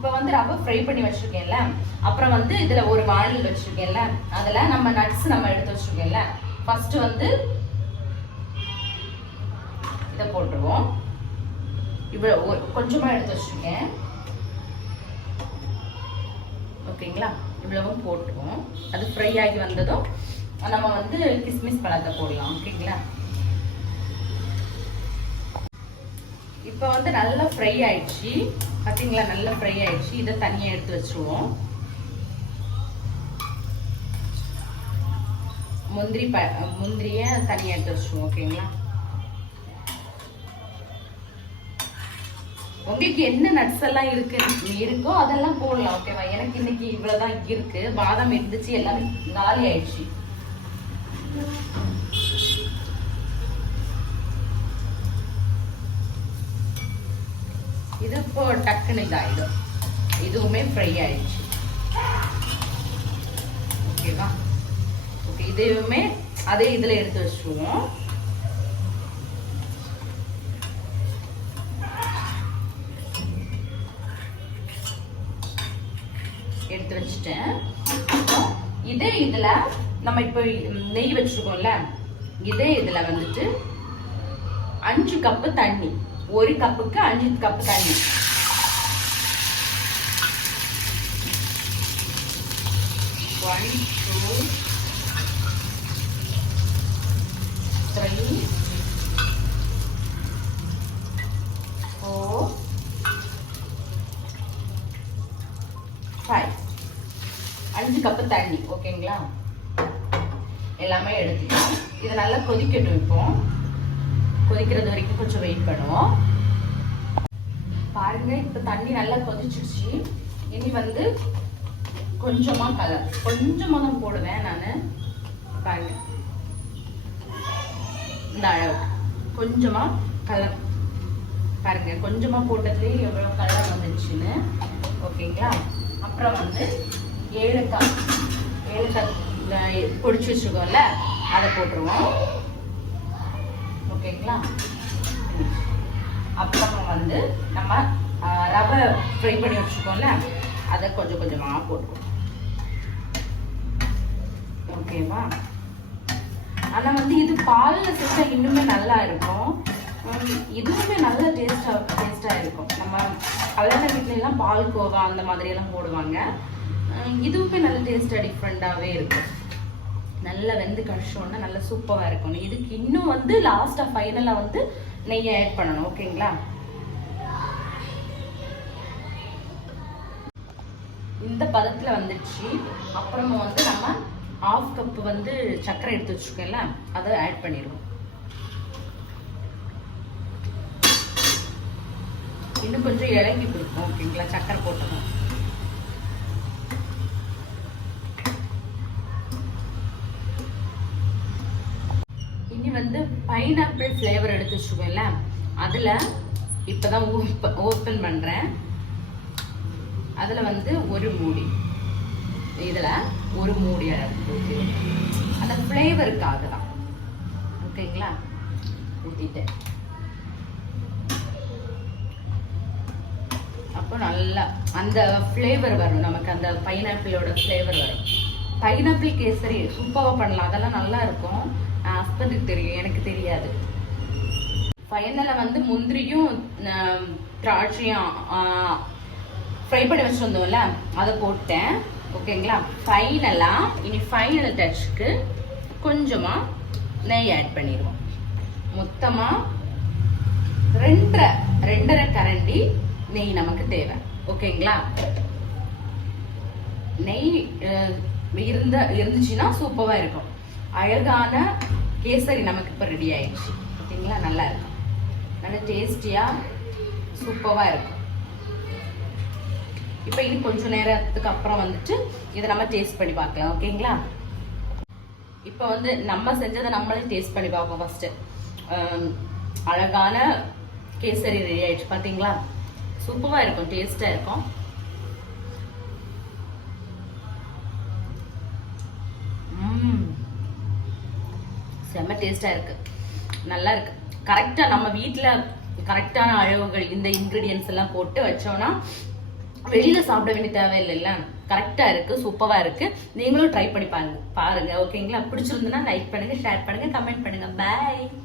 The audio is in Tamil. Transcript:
இப்போ வந்து ரவை ஃப்ரை பண்ணி வச்சிருக்கேன்ல, அப்புறம் வந்து இதுல ஒரு வானல் வச்சிருக்கேன்ல, அதுல நம்ம நட்ஸ் நம்ம எடுத்து வச்சிருக்கேன்ல, ஃபர்ஸ்ட் வந்து இதை போட்டுருவோம். இவ்வளவு கொஞ்சமா எடுத்து வச்சிருக்கேன். ஓகேங்களா, இவ்வளவும் போட்டுருவோம். அது ஃப்ரை ஆகி வந்ததும் நம்ம வந்து கிஸ்மிஸ் பழத்தை போடலாம். ஓகேங்களா, இப்போ வந்து நல்லா ஃப்ரை ஆயிடுச்சு. பார்த்தீங்களா, நல்லா ஃப்ரை ஆயிடுச்சு. இதை தனியாக எடுத்து வச்சுருவோம். முந்திரியை தனியாக எடுத்து வச்சுருவோம். ஓகேங்களா, உங்களுக்கு என்ன நட்ஸ் எல்லாம் இருக்கோ அதெல்லாம் போடலாம். ஓகேவா, எனக்கு இன்னைக்கு இவ்வளவுதான் இருக்கு. பாதாம் இருந்துச்சு, எல்லாமே காலி ஆயிடுச்சு. இது இப்போ டக்குன்னு இதாயிடும். இதுவுமே ஃப்ரை ஆயிடுச்சு. ஓகேவா, ஓகே, இதுவுமே அதே இதுல எடுத்து வச்சுருவோம். எடுத்து வச்சுட்டேன். இதே இதுல நம்ம இப்ப நெய் வச்சிருக்கோம்ல, இதே இதுல வந்துட்டு 5 கப்பு தண்ணி, 1 கப்புக்கு 5 கப்பு தண்ணி. One, two, three, 4, 5. 5 கப்பு தண்ணி. ஓகேங்களா, எல்லாமே எடுத்துக்கலாம். இது நல்லா கொதிக்கட்டும். இப்போ கொதிக்கிறது வரைக்கும் கொஞ்சம் வெயிட் பண்ணுவோம். பாருங்க, இப்ப தண்ணி நல்லா கொதிச்சிருச்சு. இனி வந்து கொஞ்சமா கலர், கொஞ்சமா தான் போடுவேன் நானு. பாருங்க, இந்த அளவுக்கு கொஞ்சமா கலர். பாருங்க, கொஞ்சமா போட்டதுலேயே எவ்வளவு கலர் வந்துருச்சுன்னு. ஓகேங்களா, அப்புறம் வந்து ஏலக்காய் பொடிச்சு வச்சுருக்கோம்ல, அதை போட்டுருவோம். ஓகேங்களா, அப்புறமா வந்து நம்ம ரவை ஃப்ரை பண்ணி வச்சுருக்கோம்ல, அதை கொஞ்சம் கொஞ்சமாக போட்டுருவோம். ஓகேவா, ஆனால் வந்து இது பாலில் செஞ்சா இன்னுமே நல்லா இருக்கும். இதுவுமே நல்ல டேஸ்டா இருக்கும். நம்ம கல்யாண வீட்லாம் பால் கோவா அந்த மாதிரி எல்லாம் போடுவாங்க. இதுவுமே நல்ல டேஸ்டா டிஃப்ரெண்டாவே இருக்கும். நல்லா வெந்து கழிச்சோன்னா நல்லா சூப்பரா இருக்கும். இதுக்கு இன்னும் வந்து லாஸ்டா ஃபைனலா வந்து நெய் ஆட் பண்ணணும். ஓகேங்களா, இந்த பதத்துல வந்துடுச்சு. அப்புறமா வந்து நம்ம 1/2 கப் வந்து சர்க்கரை எடுத்து வச்சிருக்கேன்ல, அதை ஆட் பண்ணிடுவோம். இன்னும் கொஞ்சம் இறங்கி கொடுக்கும். ஓகேங்களா, சர்க்கரை போட்டணும். இனி வந்து பைனாப்பிள் ஃப்ளேவர் எடுத்து வச்சுக்கோங்கள, அதுல இப்பதான் ஓப்பன் பண்றேன். அதுல வந்து ஒரு மூடி, இதுல ஒரு மூடி அந்த ஃப்ளேவருக்காக தான். ஓகேங்களா, ஊத்திட்டேன். அப்போ நல்லா அந்த ஃப்ளேவர் வரும் நமக்கு, அந்த பைனாப்பிளோட ஃப்ளேவர் வரும். பைனாப்பிள் கேசரி சூப்பராக பண்ணலாம், அதெல்லாம் நல்லா இருக்கும். ஹஸ்பண்டுக்கு தெரியும், எனக்கு தெரியாது. ஃபைனலாக வந்து முந்திரியும் திராட்சையும் ஃப்ரை பண்ணி வச்சு வந்தோம்ல, அதை போட்டேன். ஓகேங்களா, ஃபைனலாக இனி ஃபைனல் டச்சுக்கு கொஞ்சமாக நெய் ஆட் பண்ணிடுவோம். மொத்தமாக 2.5 கரண்டி நெய் நமக்கு தேவை. ஓகேங்களா, நெய் இருந்துச்சுன்னா சூப்பரா இருக்கும். அழகான கேசரி நமக்கு இப்ப ரெடி ஆயிடுச்சு. ஓகேங்களா, நல்லா இருக்கும், நல்ல டேஸ்டியா சூப்பரா இருக்கும். இப்ப இது கொஞ்ச நேரத்துக்கு அப்புறம் வந்துட்டு இதை நம்ம டேஸ்ட் பண்ணி பார்க்கலாம். ஓகேங்களா, இப்ப வந்து நம்ம செஞ்சதை நம்மளே டேஸ்ட் பண்ணி பார்ப்போம். ஃபர்ஸ்ட் அழகான கேசரி ரெடி ஆயிடுச்சு. பாத்தீங்களா, சூப்பரா இருக்கும், டேஸ்டா இருக்கும். செம்ம டேஸ்டா இருக்கு, நல்லா இருக்கு. கரெக்டா நம்ம வீட்டுல கரெக்டான அளவுகள் இந்த இன்கிரீடியன்ஸ் எல்லாம் போட்டு வச்சோம்னா வெளியில சாப்பிட வேண்டிய தேவையில்லைல்ல, கரெக்டா இருக்கு, சூப்பரா இருக்கு. நீங்களும் ட்ரை பண்ணி பாருங்க. ஓகேங்களா? பிடிச்சிருந்ததுன்னா லைக் பண்ணுங்க, ஷேர் பண்ணுங்க, கமெண்ட் பண்ணுங்க. பாய்.